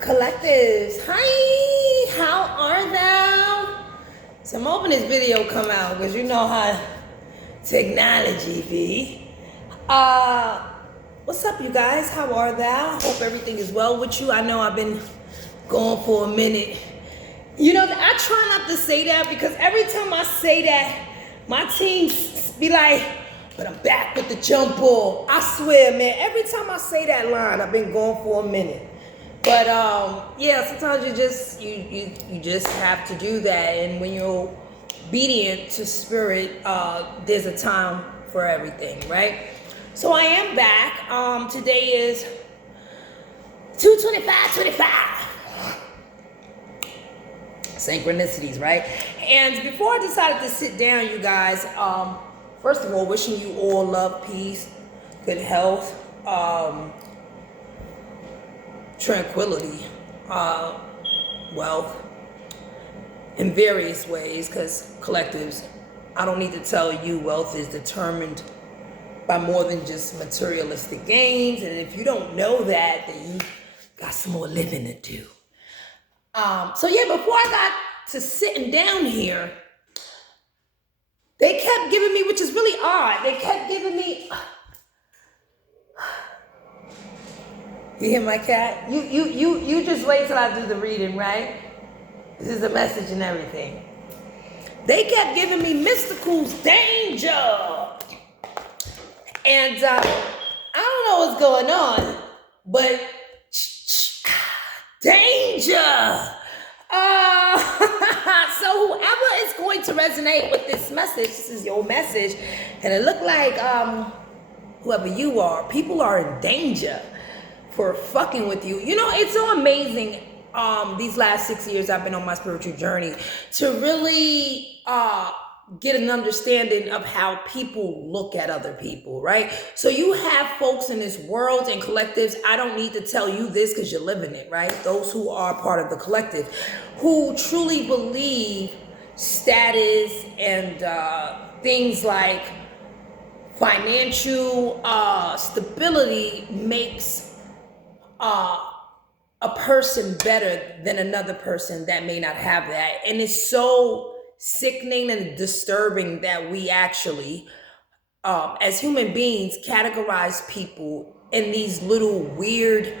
Collectives, hi, how are thou? So I'm hoping this video come out because you know how technology be. What's up, you guys? How are thou? Hope everything is well with you. I know I've been gone for a minute. You know, I try not to say that because every time I say that, my team be like, but I'm back with the jump ball. I swear, man, every time I say that line, I've been gone for a minute. But yeah, sometimes you just have to do that, and when you're obedient to spirit, there's a time for everything, right? So I am back. Today is 2/25/25. Synchronicities, right? And before I decided to sit down, you guys, first of all, wishing you all love, peace, good health, tranquility, wealth, in various ways, because collectives, I don't need to tell you, wealth is determined by more than just materialistic gains, and if you don't know that, then you got some more living to do. So yeah, before I got to sitting down here, they kept giving me, which is really odd, they kept giving me, you hear my cat? You just wait till I do the reading, right? This is the message and everything. They kept giving me Mystical's danger. And I don't know what's going on, but danger. So whoever is going to resonate with this message, this is your message, and it looked like whoever you are, people are in danger for fucking with you. You know, it's so amazing these last 6 years I've been on my spiritual journey to really get an understanding of how people look at other people, right? So you have folks in this world and collectives, I don't need to tell you this because you're living it, right? Those who are part of the collective, who truly believe status and things like financial stability makes a person better than another person that may not have that. And it's so sickening and disturbing that we actually, as human beings, categorize people in these little weird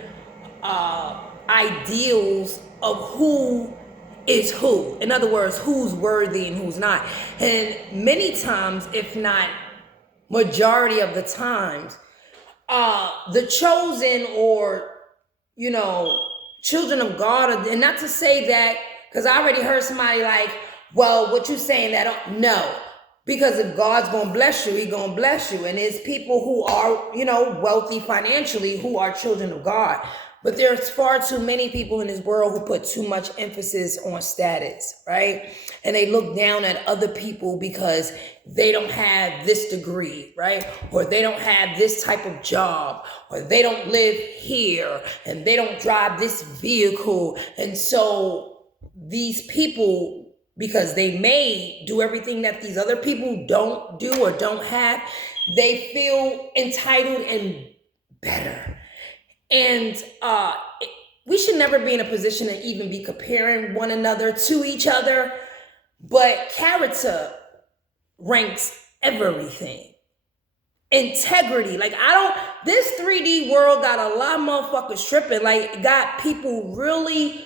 ideals of who is who. In other words, who's worthy and who's not. And many times, if not majority of the times, the chosen or, you know, children of God, and not to say that, because I already heard somebody like, well, what you saying that, no, because if God's gonna bless you, he gonna bless you. And it's people who are, you know, wealthy financially who are children of God. But there's far too many people in this world who put too much emphasis on status, right? And they look down at other people because they don't have this degree, right? Or they don't have this type of job, or they don't live here, and they don't drive this vehicle. And so these people, because they may do everything that these other people don't do or don't have, they feel entitled and better. And we should never be in a position to even be comparing one another to each other, but character ranks everything. Integrity, like this 3D world got a lot of motherfuckers tripping, like got people really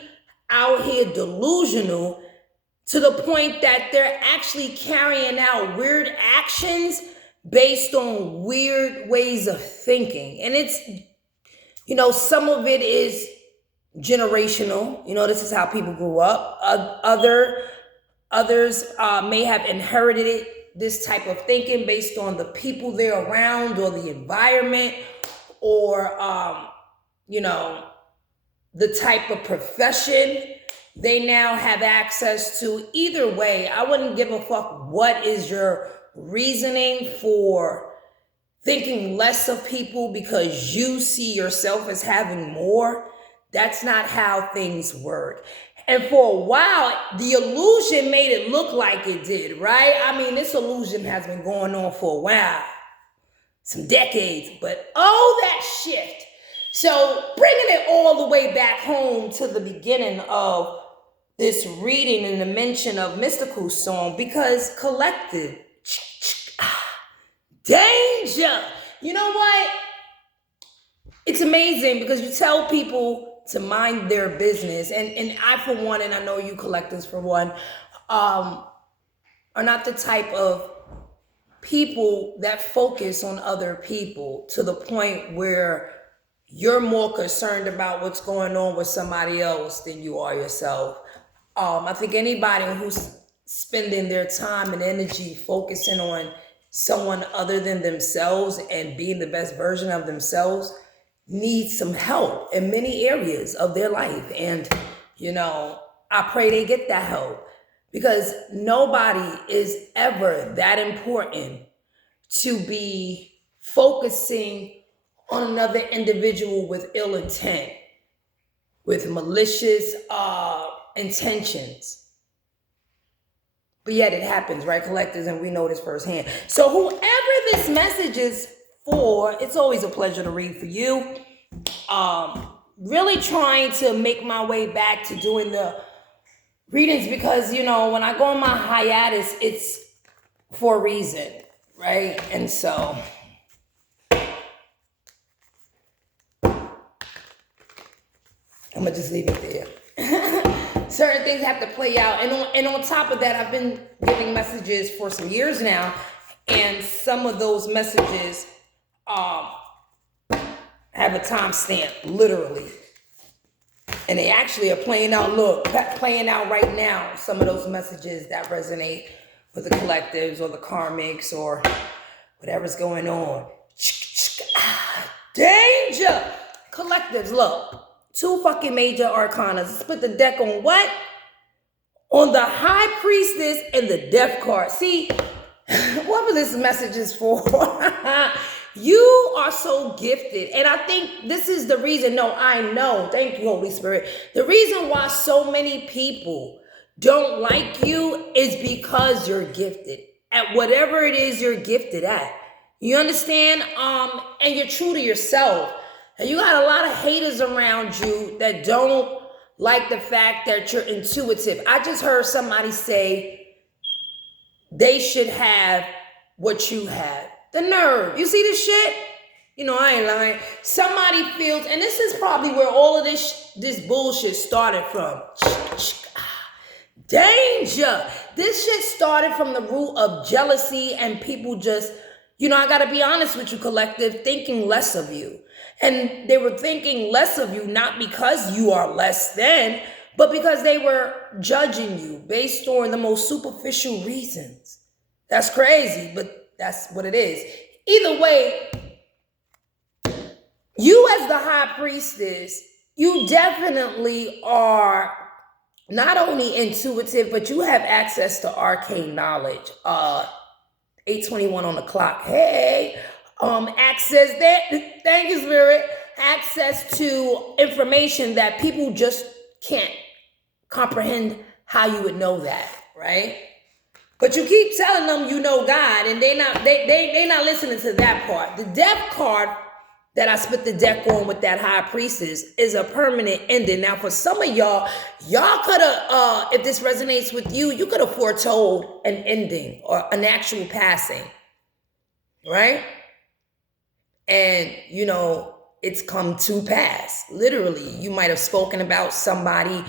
out here delusional to the point that they're actually carrying out weird actions based on weird ways of thinking. And it's, you know, some of it is generational. You know, this is how people grew up. Others may have inherited this type of thinking based on the people they're around or the environment or, you know, the type of profession they now have access to. Either way, I wouldn't give a fuck what is your reasoning for thinking less of people because you see yourself as having more. That's not how things work. And for a while, the illusion made it look like it did, right? I mean, this illusion has been going on for a while, some decades, but oh, that shift. So bringing it all the way back home to the beginning of this reading and the mention of Mystical song, because collective, danger. You know what? It's amazing because you tell people to mind their business. And I, for one, and I know you collectors, for one, are not the type of people that focus on other people to the point where you're more concerned about what's going on with somebody else than you are yourself. I think anybody who's spending their time and energy focusing on someone other than themselves and being the best version of themselves needs some help in many areas of their life. And, I pray they get that help, because nobody is ever that important to be focusing on another individual with ill intent, with malicious intentions. But yet it happens, right, collectors? And we know this firsthand. So whoever this message is for, it's always a pleasure to read for you. Really trying to make my way back to doing the readings because, when I go on my hiatus, it's for a reason, right? And so I'm going to just leave it there. Certain things have to play out. And on top of that, I've been giving messages for some years now. And some of those messages have a timestamp, literally. And they actually are playing out right now. Some of those messages that resonate with the collectives or the karmics or whatever's going on. Danger! Collectives, look. 2 fucking major arcanas. Let's put the deck on what? On the High Priestess and the Death card. See, what was this message is for? You are so gifted. And I think this is the reason. No, I know. Thank you, Holy Spirit. The reason why so many people don't like you is because you're gifted at whatever it is you're gifted at. You understand? And you're true to yourself. And you got a lot of haters around you that don't like the fact that you're intuitive. I just heard somebody say they should have what you have. The nerve. You see this shit? I ain't lying. Somebody feels, and this is probably where all of this bullshit started from. Danger. This shit started from the root of jealousy and people just, I got to be honest with you, collective, thinking less of you. And they were thinking less of you, not because you are less than, but because they were judging you based on the most superficial reasons. That's crazy, but that's what it is. Either way, you as the High Priestess, you definitely are not only intuitive, but you have access to arcane knowledge. 8:21 on the clock. Hey, access that. Thank you, Spirit. Access to information that people just can't comprehend how you would know that, right? But you keep telling them you know God, and they not listening to that part. The Death card that I split the deck on with that High Priestess is a permanent ending. Now, for some of y'all could have, if this resonates with you, you could have foretold an ending or an actual passing, right? And, it's come to pass. Literally, you might have spoken about somebody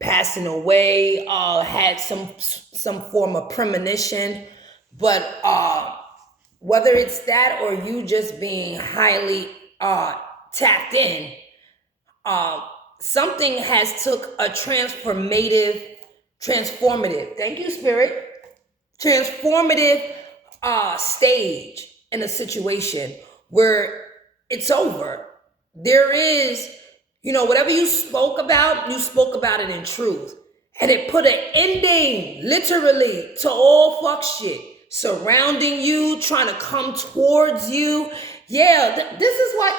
passing away, had some form of premonition, but whether it's that or you just being highly tapped in, something has took a transformative, thank you, Spirit, transformative stage in a situation where it's over. There is, whatever you spoke about it in truth. And it put an ending, literally, to all fuck shit surrounding you, trying to come towards you. Yeah, this is what,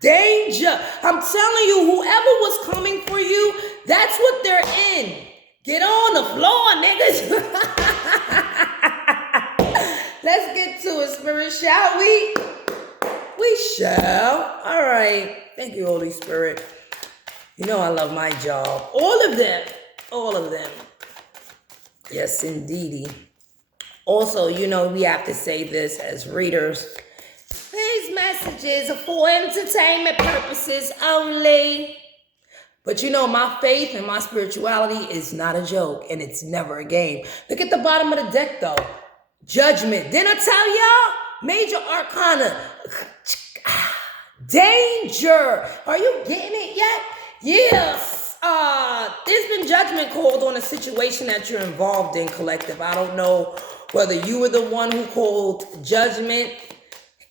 danger. I'm telling you, whoever was coming for you, that's what they're in. Get on the floor, niggas. Let's get to it, Spirit, shall we? We shall. All right. Thank you, Holy Spirit. You know I love my job. All of them. All of them. Yes, indeedy. Also, you know, we have to say this as readers. These messages are for entertainment purposes only. But you know, my faith and my spirituality is not a joke, and it's never a game. Look at the bottom of the deck, though. Judgment. Didn't I tell y'all? Major Arcana. Danger. Are you getting it yet? Yes. There's been judgment called on a situation that you're involved in, collective. I don't know whether you were the one who called judgment,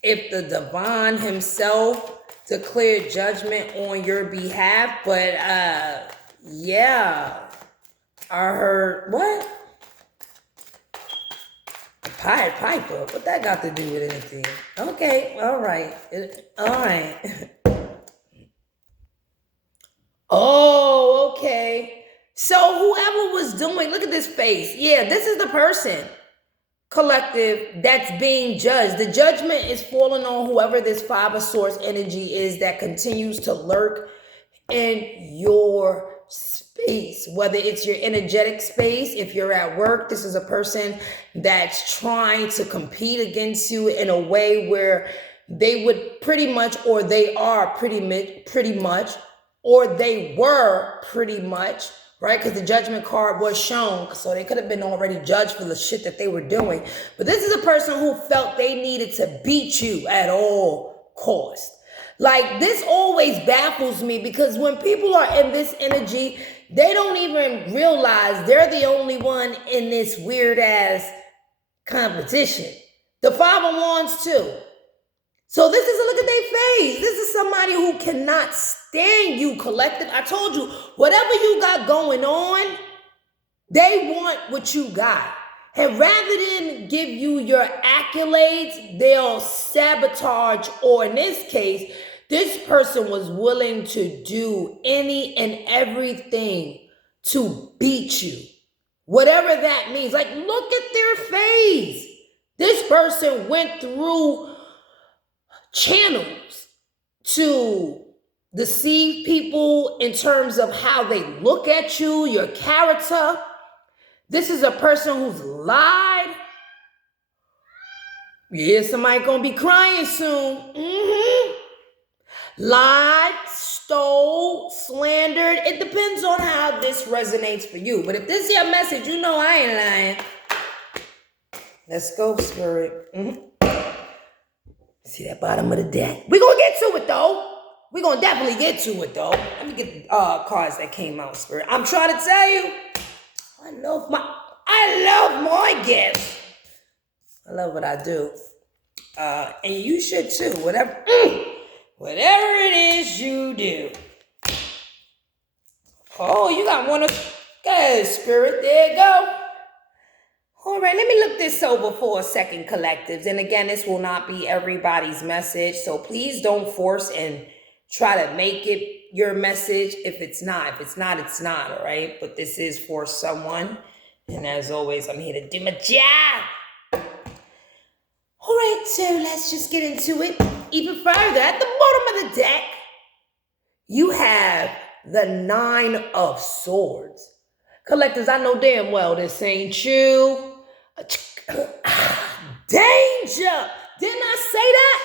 if the divine himself declared judgment on your behalf, but yeah, I heard what? Pied Piper. What that got to do with anything? Okay, all right, all right. Oh, okay. So whoever was doing, look at this face. Yeah, this is the person, collective, that's being judged. The judgment is falling on whoever this Five of Swords energy is that continues to lurk in your space, whether it's your energetic space. If you're at work, this is a person that's trying to compete against you in a way where they would pretty much, or they are pretty much, or they were pretty much, right? Because the judgment card was shown, so they could have been already judged for the shit that they were doing. But this is a person who felt they needed to beat you at all costs. Like, this always baffles me, because when people are in this energy, they don't even realize they're the only one in this weird ass competition. The Five of Wands too. So this is a look at their face. This is somebody who cannot stand you, collective. I told you, whatever you got going on, they want what you got. And rather than give you your accolades, they'll sabotage, or in this case, this person was willing to do any and everything to beat you. Whatever that means. Like, look at their face. This person went through channels to deceive people in terms of how they look at you, your character. This is a person who's lied. Yeah, somebody gonna be crying soon. Lied, stole, slandered. It depends on how this resonates for you. But if this is your message, you know I ain't lying. Let's go, Spirit. See that bottom of the deck? We're going to get to it, though. We're going to definitely get to it, though. Let me get the cards that came out, Spirit. I'm trying to tell you, I love my gifts. I love what I do. And you should, too. Whatever it is you do. Oh, you got one of... Good, Spirit. There you go. All right, let me look this over for a second, collectives. And again, this will not be everybody's message. So please don't force and try to make it your message if it's not. If it's not, it's not, all right? But this is for someone. And as always, I'm here to do my job. All right, so let's just get into it even further. At the bottom of the deck, you have the Nine of Swords. Collectors, I know damn well this ain't you. Danger! Didn't I say that?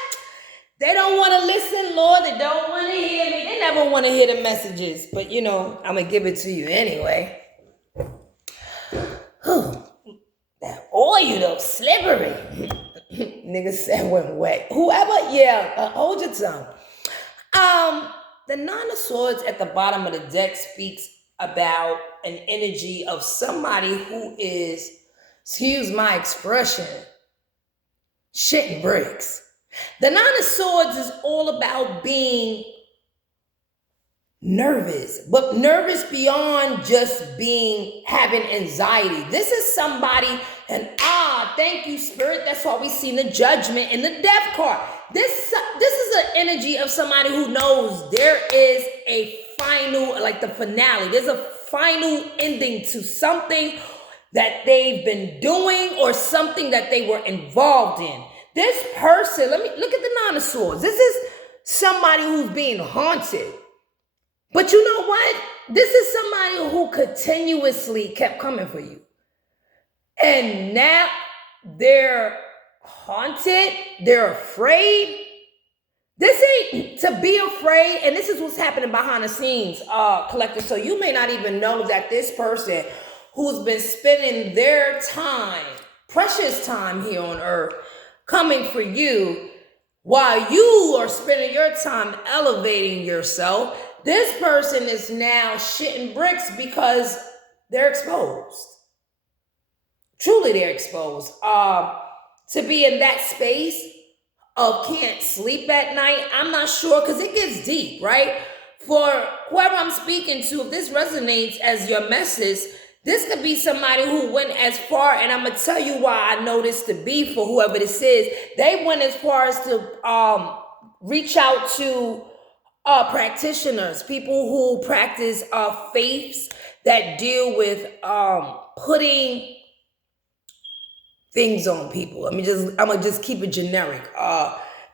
They don't want to listen, Lord. They don't want to hear me. They never want to hear the messages. But, you know, I'm going to give it to you anyway. That oil, though, slippery. Nigga said went wet. Whoever, yeah, hold your tongue. The Nine of Swords at the bottom of the deck speaks about an energy of somebody who is, excuse my expression, shitting bricks. The Nine of Swords is all about being nervous, but nervous beyond just having anxiety. This is somebody, and thank you, Spirit. That's why we see the Judgment and the Death card. This is an energy of somebody who knows there is a final, like the finale. There's a final ending to something that they've been doing or something that they were involved in. This person, let me look at the Nine of Swords. This is somebody who's being haunted. But you know what? This is somebody who continuously kept coming for you. And now they're haunted. They're afraid. This ain't to be afraid. And this is what's happening behind the scenes, collective. So you may not even know that this person who's been spending their time, precious time here on earth, coming for you, while you are spending your time elevating yourself, this person is now shitting bricks because they're exposed. Truly, they're exposed. To be in that space of can't sleep at night, I'm not sure, because it gets deep, right? For whoever I'm speaking to, if this resonates as your message, this could be somebody who went as far, and I'm going to tell you why I know this to be for whoever this is. They went as far as to reach out to practitioners, people who practice faiths that deal with putting things on people. I'm gonna just keep it generic.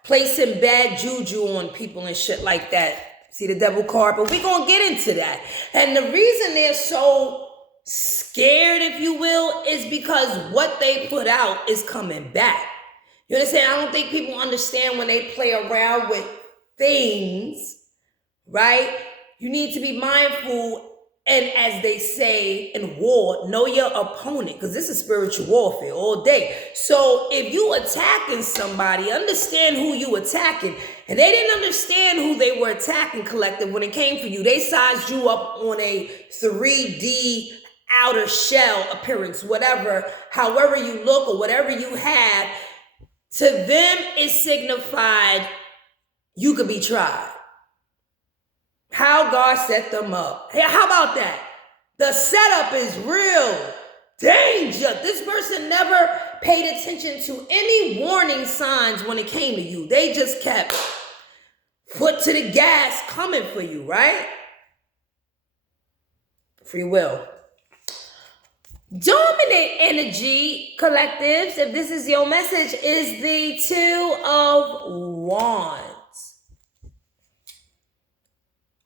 Placing bad juju on people and shit like that. See the devil card, but we're gonna get into that. And the reason they're so scared, if you will, is because what they put out is coming back. You understand? I don't think people understand when they play around with things, right? You need to be mindful, and as they say in war, know your opponent, because this is spiritual warfare all day. So if you attacking somebody, understand who you attacking. And they didn't understand who they were attacking, collective, when it came for you. They sized you up on a 3D outer shell appearance, whatever, however you look or whatever you have. To them, it signified you could be tried. How God set them up. Hey, how about that? The setup is real danger. This person never paid attention to any warning signs when it came to you. They just kept foot to the gas coming for you, right? Free will. Dominant energy, collectives, if this is your message, is the Two of Wands.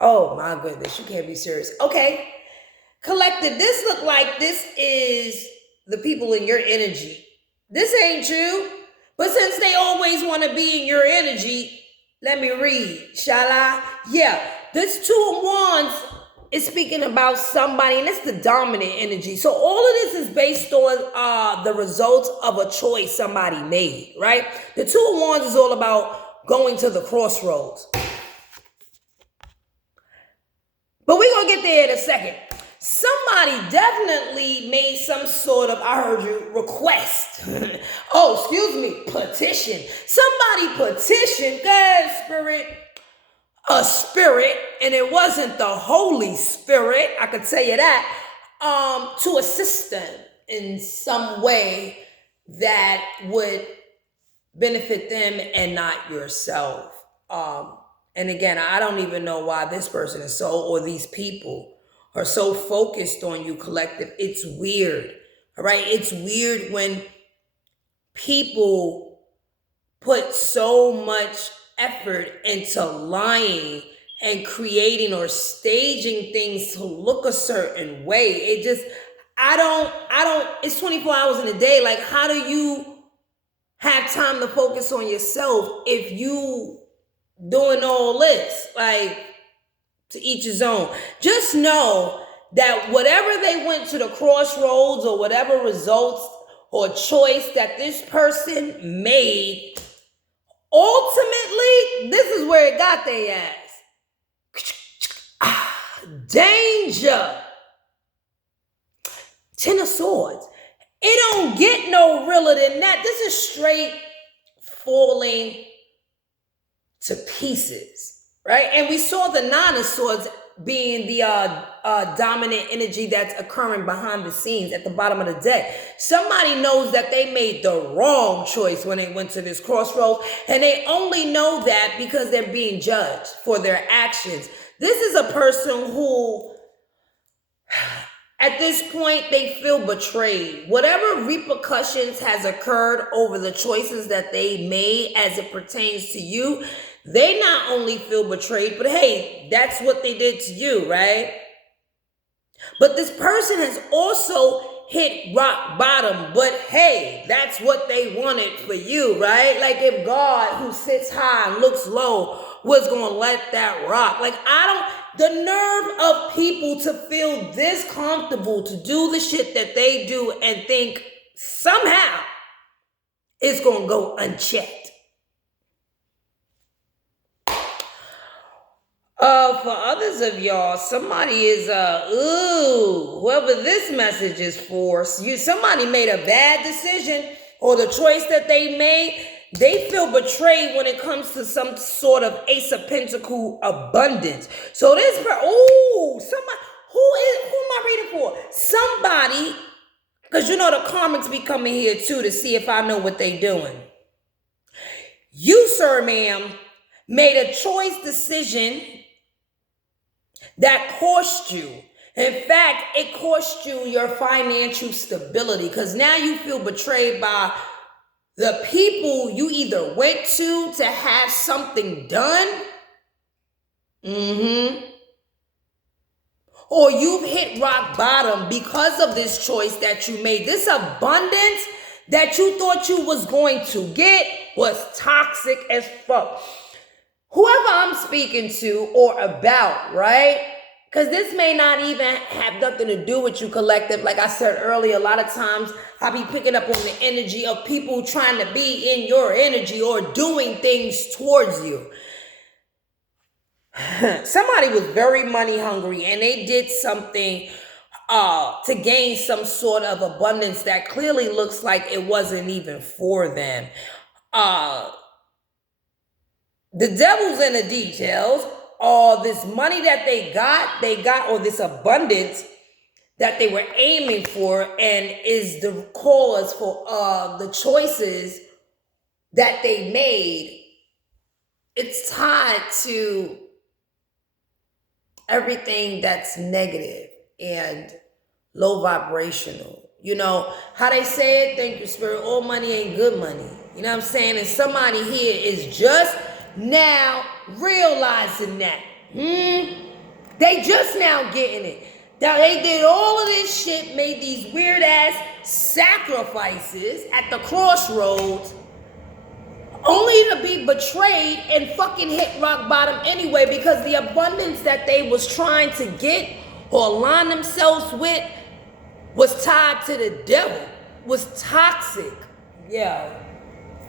Oh my goodness, you can't be serious. Okay, collective, this look like this is the people in your energy. This ain't you, but since they always want to be in your energy, let me read, shall I? Yeah, this Two of Wands is speaking about somebody, and it's the dominant energy. So all of this is based on the results of a choice somebody made, right? The Two of Wands is all about going to the crossroads. But we're going to get there in a second. Somebody definitely made some sort of, I heard you, request. Petition. Somebody petitioned God's a spirit, and it wasn't the Holy Spirit, I could tell you that, to assist them in some way that would benefit them and not yourself. And again, I don't even know why this person is so, or these people are so focused on you, collective. It's weird, all right? It's weird when people put so much effort into lying and creating or staging things to look a certain way. It just, it's 24 hours in a day. Like, how do you have time to focus on yourself if you doing all this? Like, to each his own. Just know that whatever they went to the crossroads or whatever results or choice that this person made, ultimately, this is where it got their ass. Danger. Ten of Swords. It don't get no realer than that. This is straight falling to pieces, right? And we saw the Nine of Swords being the dominant energy that's occurring behind the scenes at the bottom of the deck. Somebody knows that they made the wrong choice when they went to this crossroads, and they only know that because they're being judged for their actions. This is a person who, at this point, they feel betrayed. Whatever repercussions has occurred over the choices that they made as it pertains to you, they not only feel betrayed, but hey, that's what they did to you, right? But this person has also hit rock bottom, but hey, that's what they wanted for you, right? Like if God, who sits high and looks low, was going to let that rock. Like the nerve of people to feel this comfortable to do the shit that they do and think somehow it's going to go unchecked. For others of y'all, somebody is, whoever this message is for, somebody made a bad decision or the choice that they made, they feel betrayed when it comes to some sort of Ace of Pentacle abundance. So this, somebody, who am I reading for? Somebody, because you know the karmics be coming here too to see if I know what they doing. You, sir, ma'am, made a choice decision that cost you. In fact, it cost you your financial stability because now you feel betrayed by the people you either went to have something done, or you've hit rock bottom because of this choice that you made. This abundance that you thought you was going to get was toxic as fuck. Whoever I'm speaking to or about, right? Because this may not even have nothing to do with you, collective. Like I said earlier, a lot of times I be picking up on the energy of people trying to be in your energy or doing things towards you. Somebody was very money hungry and they did something to gain some sort of abundance that clearly looks like it wasn't even for them. The devil's in the details. All this money that they got, or this abundance that they were aiming for, and is the cause for the choices that they made. It's tied to everything that's negative and low vibrational. You know how they say it, thank you, Spirit, all money ain't good money. You know what I'm saying? And somebody here is just now realizing that. They just now getting it. Now they did all of this shit, made these weird ass sacrifices at the crossroads, only to be betrayed and fucking hit rock bottom anyway, because the abundance that they was trying to get or align themselves with was tied to the devil, was toxic. Yeah.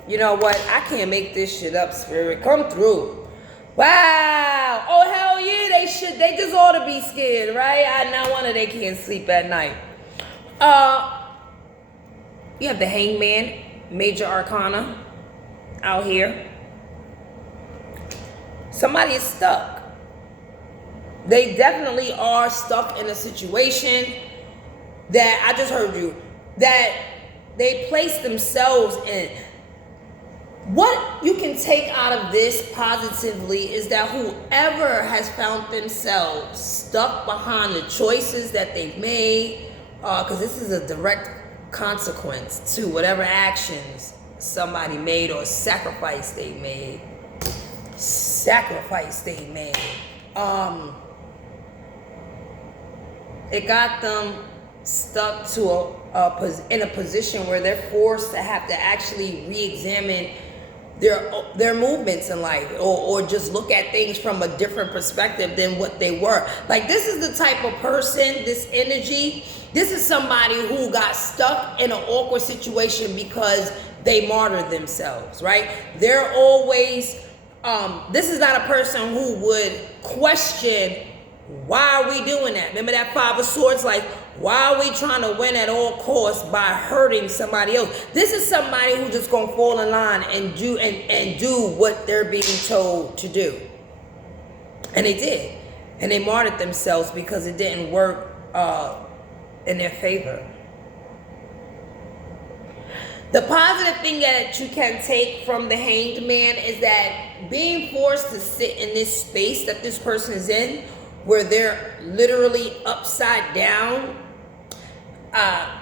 You know what? I can't make this shit up, Spirit. Come through. Wow. Oh, hell yeah, they should. They just ought to be scared, right? Not one of they can't sleep at night. You have the Hangman, Major Arcana, out here. Somebody is stuck. They definitely are stuck in a situation that, I just heard you, that they place themselves in. What you can take out of this positively is that whoever has found themselves stuck behind the choices that they've made, because this is a direct consequence to whatever actions somebody made or sacrifice they made. It got them stuck to in a position where they're forced to have to actually re-examine their movements in life, or just look at things from a different perspective than what they were. Like, this is the type of person, this energy, this is somebody who got stuck in an awkward situation because they martyred themselves, right? They're always, this is not a person who would question, why are we doing that? Remember that Five of Swords? Like, why are we trying to win at all costs by hurting somebody else? This is somebody who's just gonna fall in line and do what they're being told to do. And they did. And they martyred themselves because it didn't work in their favor. The positive thing that you can take from the Hanged Man is that being forced to sit in this space that this person is in, where they're literally upside down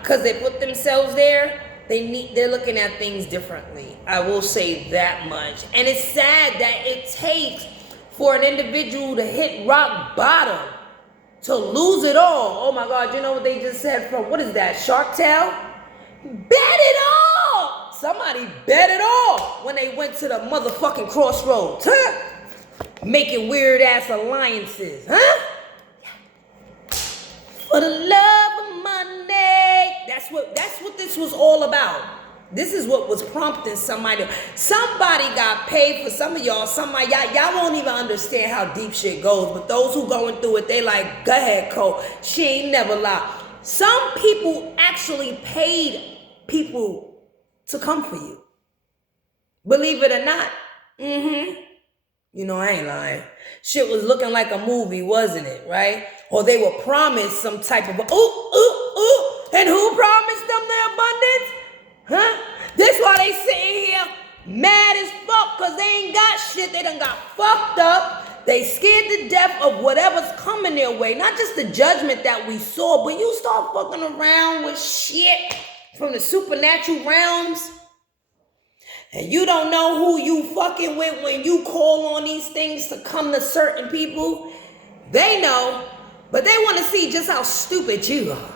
because they put themselves there, they're looking at things differently. I will say that much. And it's sad that it takes for an individual to hit rock bottom, to lose it all. Oh my God, you know what they just said from, what is that, Shark Tale? Bet it all! Somebody bet it all when they went to the motherfucking crossroads, huh? Making weird ass alliances, huh? For the love of money. That's what this was all about. This is what was prompting somebody. Somebody got paid for some of y'all. Y'all won't even understand how deep shit goes. But those who going through it, they like, go ahead, Cole. She ain't never lied. Some people actually paid people to come for you. Believe it or not. You know, I ain't lying. Shit was looking like a movie, wasn't it, right? Or they were promised some type of, and who promised them their abundance? Huh? This why they sitting here mad as fuck, because they ain't got shit. They done got fucked up. They scared to death of whatever's coming their way. Not just the judgment that we saw, but you start fucking around with shit from the supernatural realms, and you don't know who you fucking with when you call on these things to come to certain people. They know, but they want to see just how stupid you are.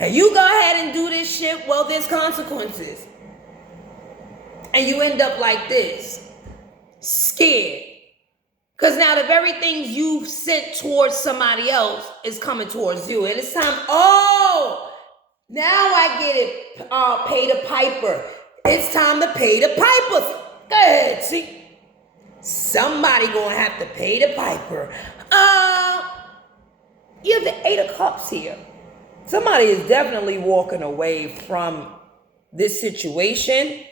And you go ahead and do this shit, well, there's consequences. And you end up like this, scared. Because now the very things you've sent towards somebody else is coming towards you. And it's time, now I get it, pay the piper. It's time to pay the pipers. Go ahead, see. Somebody gonna have to pay the piper. You have the 8 of Cups here. Somebody is definitely walking away from this situation,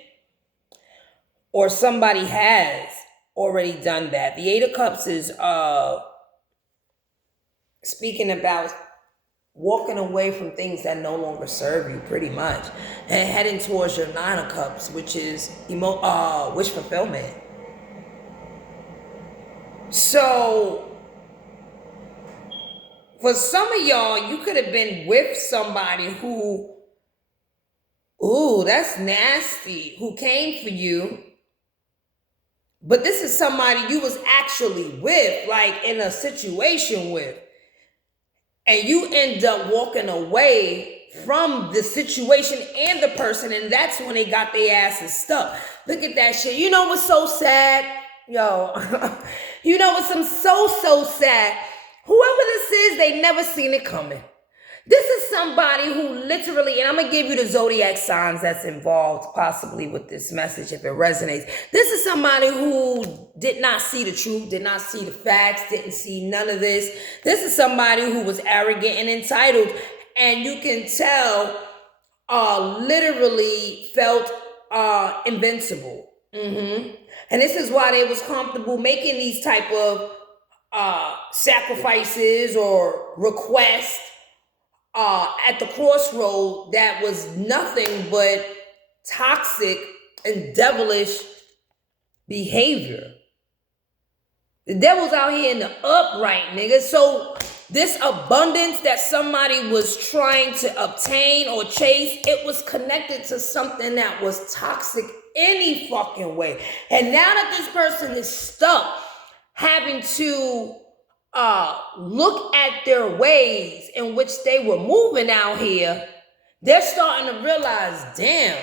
or somebody has already done that. The 8 of Cups is speaking about walking away from things that no longer serve you, pretty much, and heading towards your 9 of Cups, which is wish fulfillment. So for some of y'all, you could have been with somebody who, that's nasty, who came for you. But this is somebody you was actually with, like in a situation with. And you end up walking away from the situation and the person, and that's when they got their asses stuck. Look at that shit. You know what's so sad? Yo, you know what's so sad? Whoever this is, they never seen it coming. This is somebody who literally, and I'm going to give you the zodiac signs that's involved possibly with this message if it resonates. This is somebody who did not see the truth, did not see the facts, didn't see none of this. This is somebody who was arrogant and entitled, and you can tell literally felt invincible. And this is why they was comfortable making these type of sacrifices or requests at the crossroad that was nothing but toxic and devilish behavior. The devil's out here in the upright, nigga. So this abundance that somebody was trying to obtain or chase, it was connected to something that was toxic any fucking way. And now that this person is stuck having to look at their ways in which they were moving out here, they're starting to realize, damn,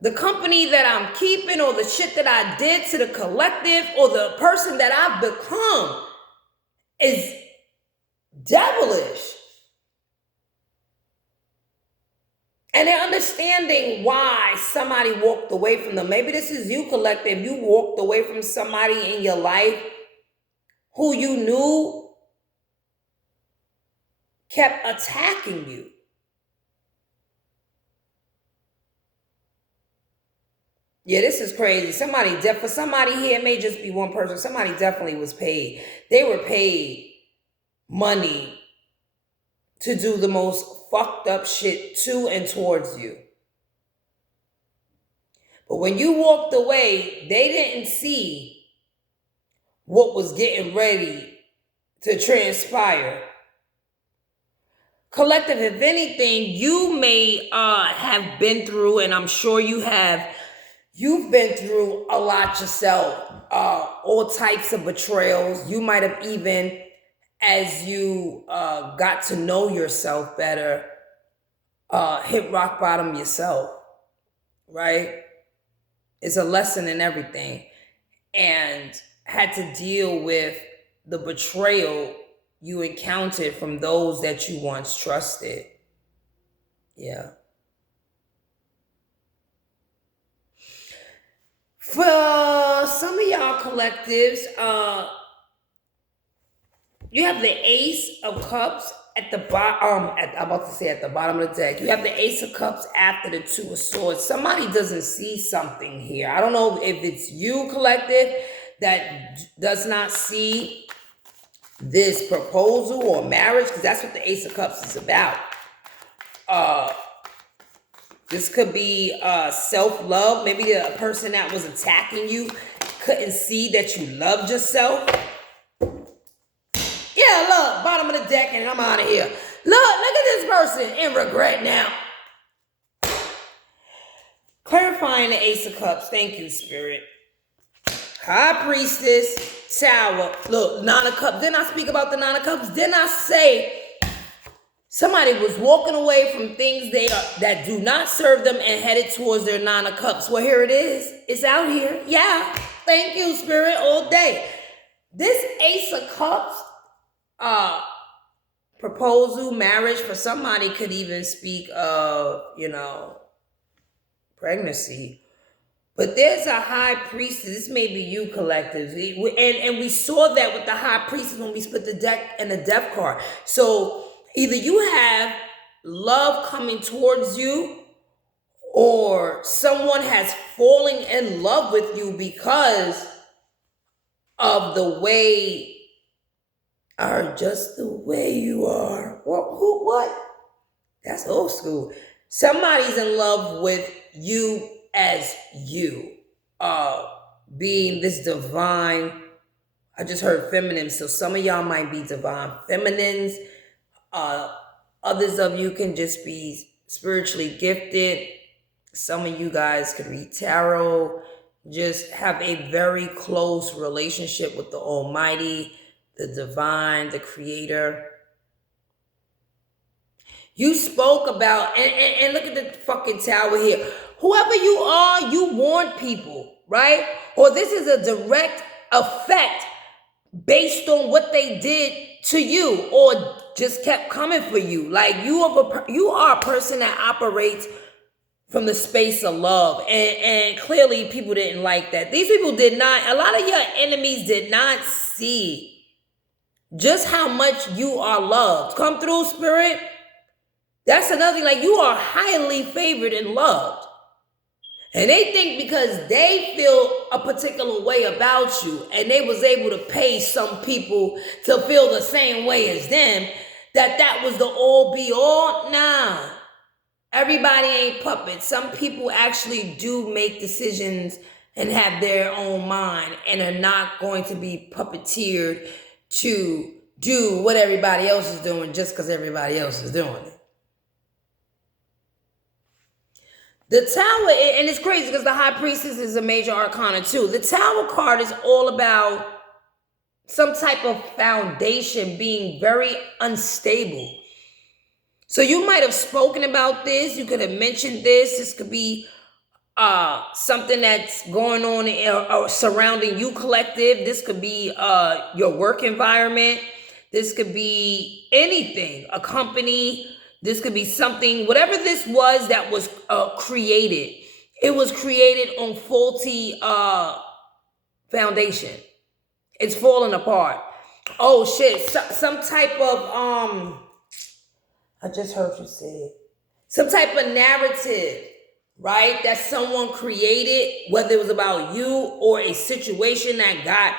the company that I'm keeping, or the shit that I did to the collective, or the person that I've become is devilish. And they're understanding why somebody walked away from them. Maybe this is you, collective. You walked away from somebody in your life who you knew kept attacking you. Yeah, this is crazy. For somebody here, it may just be one person. Somebody definitely was paid. They were paid money to do the most fucked up shit to and towards you. But when you walked away, they didn't see what was getting ready to transpire. Collective, if anything, you may have been through, and I'm sure you've been through a lot yourself, all types of betrayals. You might have even, as you got to know yourself better, hit rock bottom yourself, right? It's a lesson in everything. And had to deal with the betrayal you encountered from those that you once trusted. Yeah. For some of y'all collectives, you have the Ace of Cups at the bottom. I'm about to say at the bottom of the deck. You have the Ace of Cups after the Two of Swords. Somebody doesn't see something here. I don't know if it's you, collective, that does not see this proposal or marriage, because that's what the Ace of Cups is about. This could be self-love. Maybe a person that was attacking you couldn't see that you loved yourself. Yeah, look, bottom of the deck, and I'm out of here. Look at this person in regret now. Clarifying the Ace of Cups. Thank you, Spirit. High Priestess, Tower. Look, Nine of Cups. Didn't I speak about the Nine of Cups? Didn't I say somebody was walking away from things that do not serve them and headed towards their Nine of Cups? Well, here it is. It's out here. Yeah. Thank you, Spirit, all day. This Ace of Cups, proposal, marriage, for somebody could even speak of, pregnancy. But there's a High Priestess. This may be you, collective. And we saw that with the High Priestess when we split the deck and the Death card. So either you have love coming towards you, or someone has fallen in love with you because of the way, or just the way you are. What? That's old school. Somebody's in love with you as you, being this divine. I just heard feminine, so some of y'all might be divine feminines. Others of you can just be spiritually gifted. Some of you guys could read tarot, just have a very close relationship with the Almighty, the divine, the creator. You spoke about, and look at the fucking tower here. Whoever you are, you warned people, right? Or this is a direct effect based on what they did to you, or just kept coming for you. Like you are a person that operates from the space of love. And clearly people didn't like that. These people did not, a lot of your enemies did not see just how much you are loved. Come through, Spirit. That's another thing, like you are highly favored and loved. And they think because they feel a particular way about you and they was able to pay some people to feel the same way as them, that was the all be all. Nah. Everybody ain't puppets. Some people actually do make decisions and have their own mind and are not going to be puppeteered to do what everybody else is doing just because everybody else is doing it. The Tower, and it's crazy because the High Priestess is a major arcana too. The Tower card is all about some type of foundation being very unstable. So you might have spoken about this. You could have mentioned this. This could be something that's going on surrounding you, collective. This could be your work environment. This could be anything, a company. This could be something, whatever this was that was created. It was created on faulty foundation. It's falling apart. Oh shit, some type of, I just heard you say it. Some type of narrative, right? That someone created, whether it was about you or a situation that got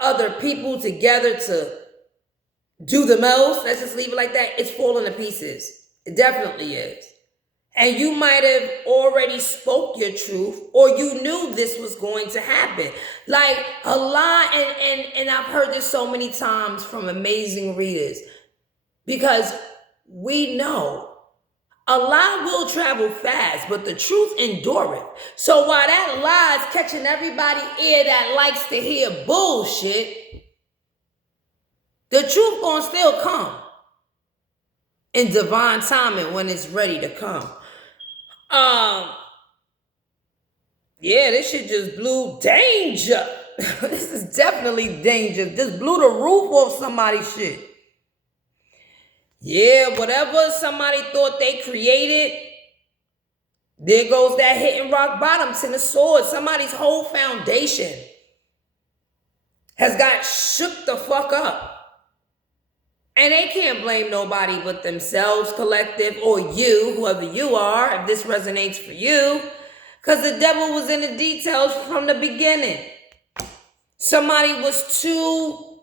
other people together to do the most. Let's just leave it like that. It's falling to pieces. It definitely is. And you might have already spoke your truth, or you knew this was going to happen. Like a lot, and I've heard this so many times from amazing readers, because we know a lie will travel fast, but the truth endureth. So while that lie is catching everybody ear that likes to hear bullshit, the truth gonna still come in divine timing when it's ready to come. Yeah, this shit just blew danger. This is definitely danger. Just blew the roof off somebody's shit. Yeah, whatever somebody thought they created, there goes that hitting rock bottom to the sword. Somebody's whole foundation has got shook the fuck up. And they can't blame nobody but themselves, collective, or you, whoever you are, if this resonates for you. Because the devil was in the details from the beginning. Somebody was too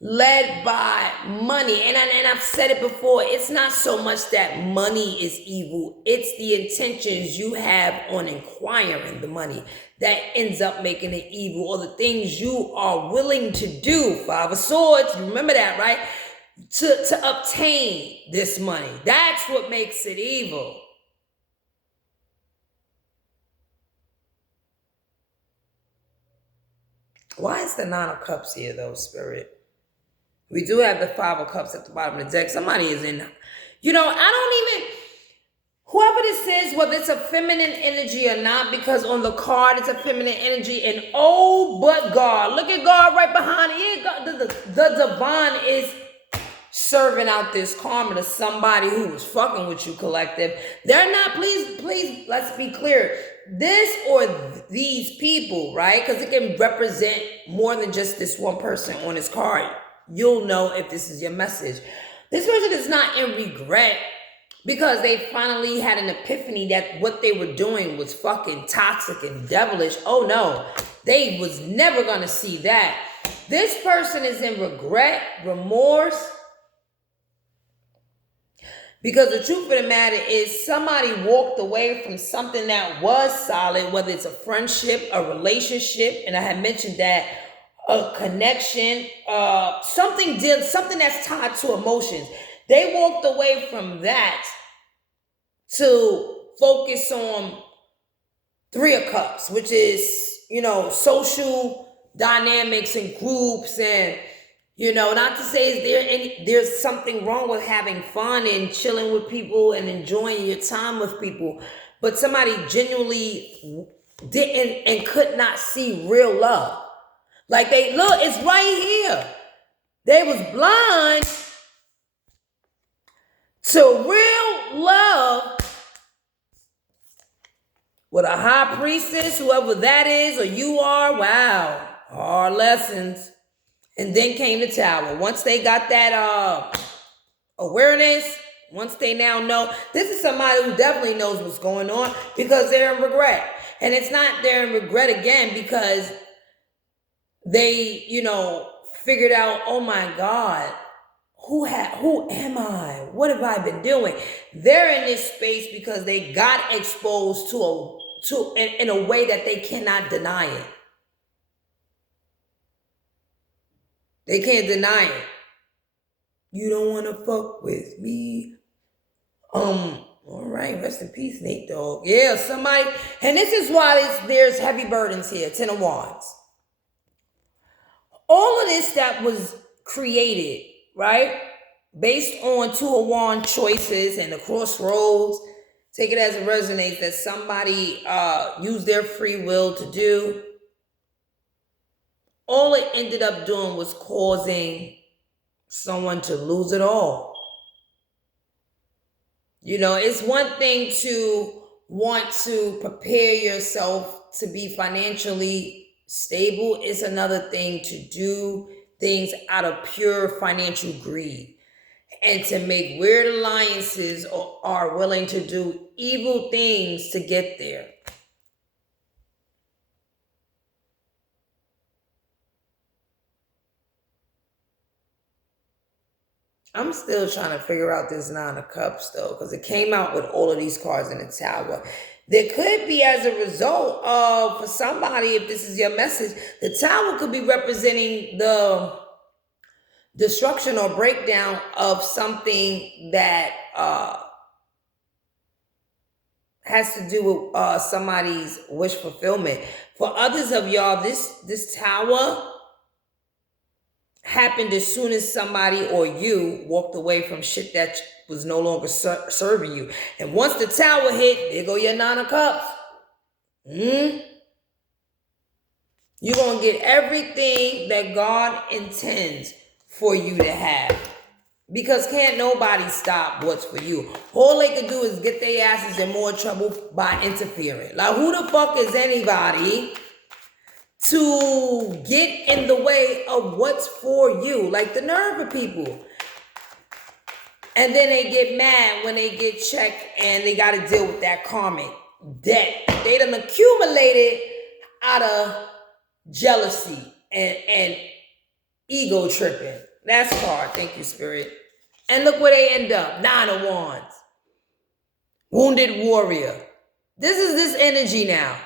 led by money. And I've said it before, it's not so much that money is evil. It's the intentions you have on acquiring the money that ends up making it evil, or the things you are willing to do. Five of Swords, remember that, right? To obtain this money. That's what makes it evil. Why is the Nine of Cups here, though, Spirit? We do have the Five of Cups at the bottom of the deck. Somebody is in, I don't even, whoever this is, whether it's a feminine energy or not, because on the card it's a feminine energy, and oh, but God, look at God right behind it. God, the divine is serving out this karma to somebody who was fucking with you, collective. They're not, please, let's be clear. This or these people, right? Because it can represent more than just this one person on this card. You'll know if this is your message. This person is not in regret because they finally had an epiphany that what they were doing was fucking toxic and devilish. Oh no, they was never gonna see that. This person is in regret, remorse, because the truth of the matter is somebody walked away from something that was solid, whether it's a friendship, a relationship, and I had mentioned that, a connection, something that's tied to emotions. They walked away from that to focus on Three of Cups, which is, social dynamics and groups, and not to say there's something wrong with having fun and chilling with people and enjoying your time with people, but somebody genuinely didn't and could not see real love. Like it's right here. They was blind to real love with a high priestess, whoever that is, or you are. Wow, hard lessons. And then came the Tower. Once they got that awareness, once they now know, this is somebody who definitely knows what's going on because they're in regret. And it's not they're in regret again because they, figured out, oh my God, who am I? What have I been doing? They're in this space because they got exposed in a way that they cannot deny it. They can't deny it. You don't want to fuck with me. All right, rest in peace, Nate Dogg. Yeah, somebody, and this is why there's heavy burdens here, 10 of Wands. All of this that was created, right, based on Two of Wands choices and the crossroads, take it as it resonates, that somebody used their free will to do. All it ended up doing was causing someone to lose it all. It's one thing to want to prepare yourself to be financially stable. It's another thing to do things out of pure financial greed and to make weird alliances or are willing to do evil things to get there. I'm still trying to figure out this Nine of Cups, though, because it came out with all of these cards in the Tower. There could be, as a result of, for somebody, if this is your message, the Tower could be representing the destruction or breakdown of something that has to do with somebody's wish fulfillment. For others of y'all, this tower happened as soon as somebody or you walked away from shit that was no longer serving you. And once the tower hit, there go your 9 of cups. You're going to get everything that God intends for you to have. Because can't nobody stop what's for you. All they can do is get their asses in more trouble by interfering. Like, who the fuck is anybody to get in the way of what's for you? Like, the nerve of people. And then they get mad when they get checked and they got to deal with that karmic debt they done accumulated out of jealousy and ego tripping. That's hard. Thank you, Spirit. And look where they end up. 9 of Wands. Wounded warrior. This is this energy now.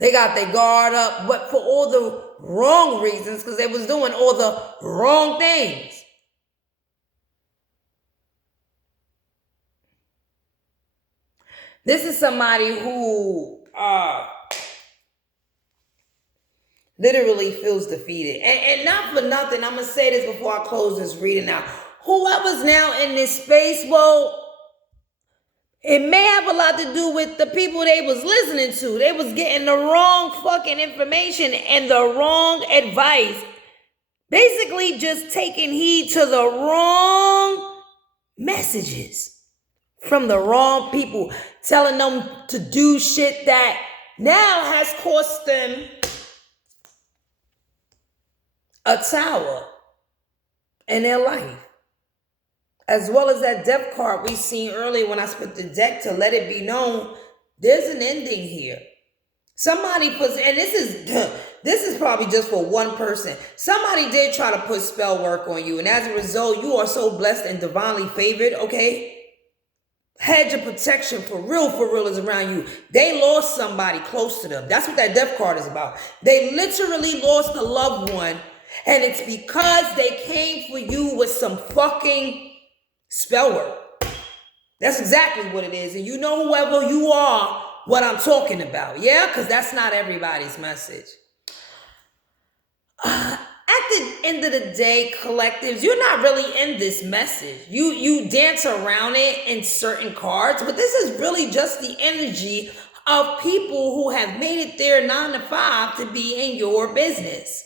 They got their guard up, but for all the wrong reasons, because they was doing all the wrong things. This is somebody who literally feels defeated. And not for nothing, I'm going to say this before I close this reading out. Whoever's now in this space, well, it may have a lot to do with the people they was listening to. They was getting the wrong fucking information and the wrong advice. Basically just taking heed to the wrong messages from the wrong people, telling them to do shit that now has cost them a tower in their life. As well as that death card we seen earlier when I split the deck to let it be known there's an ending here. Somebody puts, and this is probably just for one person. Somebody did try to put spell work on you, and as a result, you are so blessed and divinely favored, okay? Hedge of protection for real is around you. They lost somebody close to them. That's what that death card is about. They literally lost a loved one, and it's because they came for you with some fucking spell work. That's exactly what it is. And you know whoever you are, what I'm talking about. Yeah? Because that's not everybody's message. At the end of the day, collectives, you're not really in this message. You dance around it in certain cards, but this is really just the energy of people who have made it their 9 to 5 to be in your business.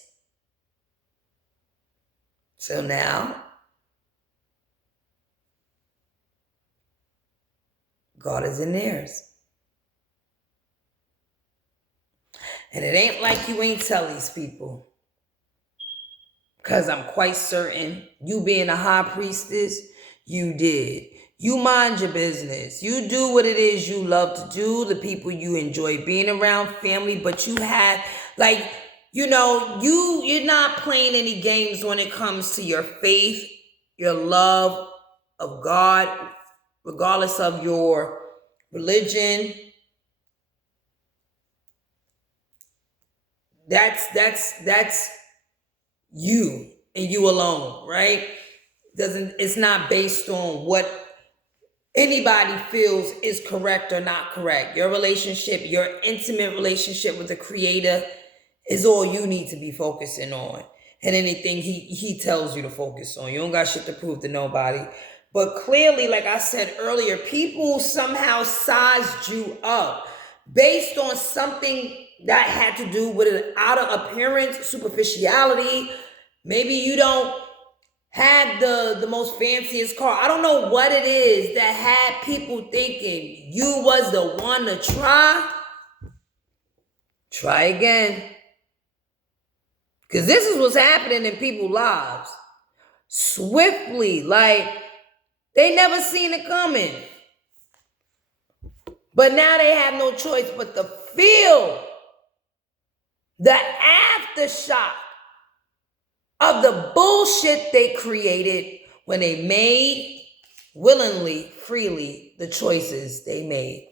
So now, God is in theirs. And it ain't like you ain't tell these people. Because I'm quite certain, you being a high priestess, you did. You mind your business. You do what it is you love to do, the people you enjoy being around, family, but you have, like, you know, you're not playing any games when it comes to your faith, your love of God, regardless of your religion. That's you and you alone, right? It's not based on what anybody feels is correct or not correct. Your relationship, your intimate relationship with the Creator is all you need to be focusing on. And anything he tells you to focus on. You don't got shit to prove to nobody. But clearly, like I said earlier, people somehow sized you up based on something that had to do with an outer appearance, superficiality. Maybe you don't have the most fanciest car. I don't know what it is that had people thinking you was the one to try. Try again. Because this is what's happening in people's lives. Swiftly, like they never seen it coming. But now they have no choice but to feel the aftershock of the bullshit they created when they made willingly, freely, the choices they made.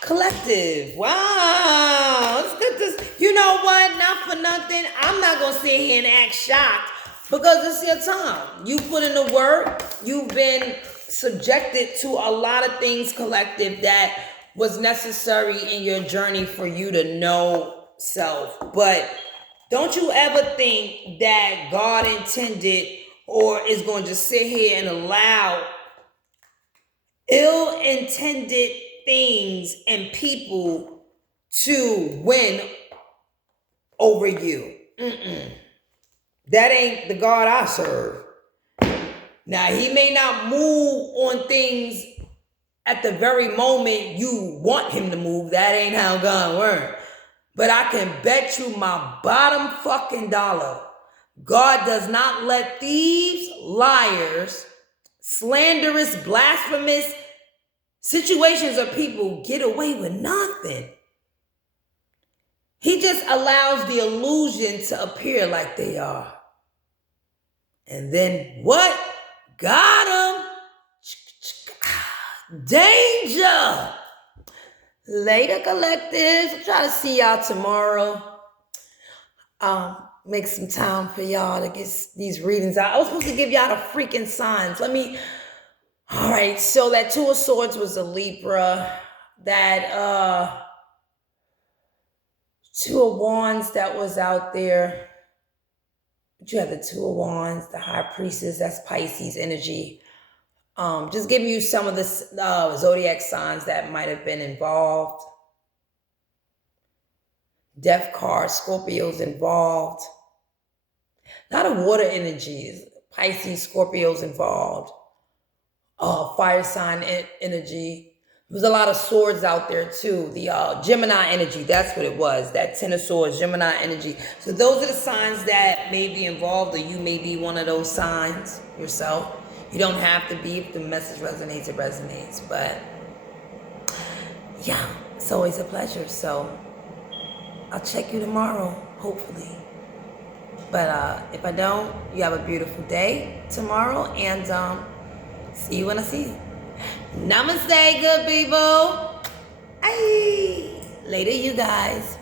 Collective. Wow. Let's get this. You know what? Not for nothing. I'm not going to sit here and act shocked. Because it's your time. You put in the work. You've been subjected to a lot of things collective that was necessary in your journey for you to know self. But don't you ever think that God intended or is going to sit here and allow ill-intended things and people to win over you. That ain't the God I serve. Now, he may not move on things at the very moment you want him to move. That ain't how God works. But I can bet you my bottom fucking dollar, God does not let thieves, liars, slanderous, blasphemous situations or people get away with nothing. He just allows the illusion to appear like they are. And then what? Got him. Danger. Later, collectives. I'll try to see y'all tomorrow. Make some time for y'all to get these readings out. I was supposed to give y'all the freaking signs. All right, so that Two of Swords was a Libra. That Two of Wands that was out there. But you have the Two of Wands, the High Priestess, that's Pisces energy. Just giving you some of the zodiac signs that might have been involved. Death card, Scorpio's involved. A lot of water energies, Pisces, Scorpio's involved. Fire sign energy. There's a lot of swords out there too. The Gemini energy, that's what it was. That Ten of Swords, Gemini energy. So those are the signs that may be involved, or you may be one of those signs yourself. You don't have to be. If the message resonates, it resonates. But yeah, it's always a pleasure. So I'll check you tomorrow, hopefully. But if I don't, you have a beautiful day tomorrow, and see you when I see you. Namaste, good people. Hey, later, you guys.